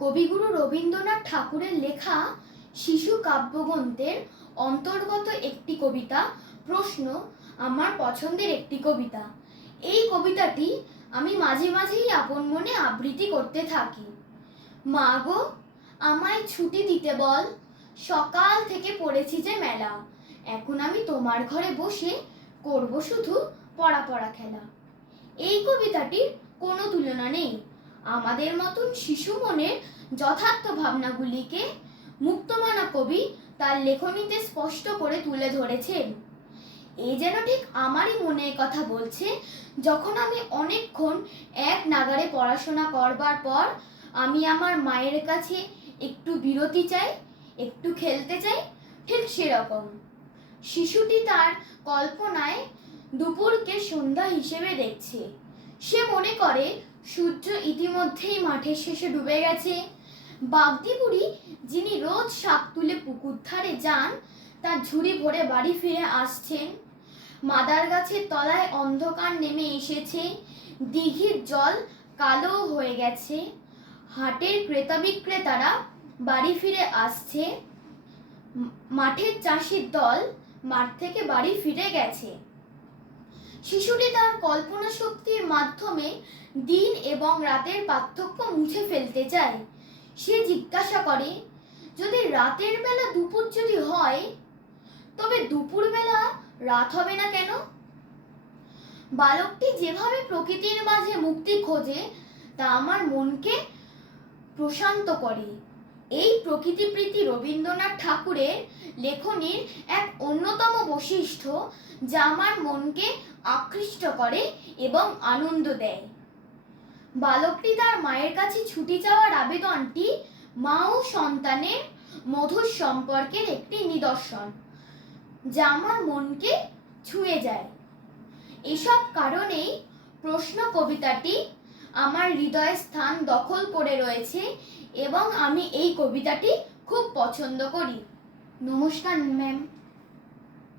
কবিগুরু রবীন্দ্রনাথ ঠাকুরের লেখা শিশু কাব্যগ্রন্থের অন্তর্গত একটি কবিতা প্রশ্ন আমার পছন্দের একটি কবিতা। এই কবিতাটি আমি মাঝে মাঝেই আপন মনে আবৃত্তি করতে থাকি। মা গো, আমায় ছুটি দিতে বল, সকাল থেকে পড়েছি যে মেলা, এখন আমি তোমার ঘরে বসে করব শুধু পড়া পড়া খেলা। এই কবিতাটির কোনো তুলনা নেই। আমাদের মতন শিশু মনের যথার্থ ভাবনাগুলিকে মুক্তমনা কবি তার লেখনীতে স্পষ্ট করে তুলে ধরেছেন। এই যেন ঠিক আমারই মনের কথা বলছে, যখন আমি অনেকক্ষণ এক নাগাড়ে পড়াশোনা করবার পর আমি আমার মায়ের কাছে একটু বিরতি চাই, একটু খেলতে চাই, ঠিক সেরকম শিশুটি তার কল্পনায় দুপুরকে সন্ধ্যা হিসেবে দেখছে। সে মনে করে সূর্য ইতিমধ্যেই মাঠের শেষে ডুবে গেছে। বাগদি বুড়ি, যিনি রোজ শাক তুলে পুকুর ধারে যান, তার ঝুড়ি ভরে বাড়ি ফিরে আসছেন। মাদার গাছের তলায় অন্ধকার নেমে এসেছে, দিঘির জল কালো হয়ে গেছে। হাটের ক্রেতা বিক্রেতারা বাড়ি ফিরে আসছে। মাঠের চাষির দল মাঠ থেকে বাড়ি ফিরে গেছে। শিশুটি তার কল্পনা শক্তির মাধ্যমে দিন এবং রাতের পার্থক্য মুছে ফেলতে চায়। সে জিজ্ঞাসা করে, যদি রাতের বেলা দুপুর যদি হয়, তবে দুপুর বেলা রাত হবে না কেন? বালকটি যেভাবে প্রকৃতির মাঝে মুক্তি খোঁজে, তা আমার মনকে প্রশান্ত করে। এই প্রকৃতিপ্রীতি রবীন্দ্রনাথ ঠাকুরের লেখনীর এক অন্যতম বৈশিষ্ট্য, যা আমার মনকে আকৃষ্ট করে এবং আনন্দ দেয়। বালকটি তার মায়ের কাছে ছুটি চাওয়ার আবেদনটি মা ও সন্তানের মধুর সম্পর্কের একটি নিদর্শন, যা আমার মনকে ছুঁয়ে যায়। এসব কারণেই প্রশ্ন কবিতাটি আমার হৃদয়ে স্থান দখল করে রয়েছে এবং আমি এই কবিতাটি খুব পছন্দ করি। নমস্কার ম্যাম।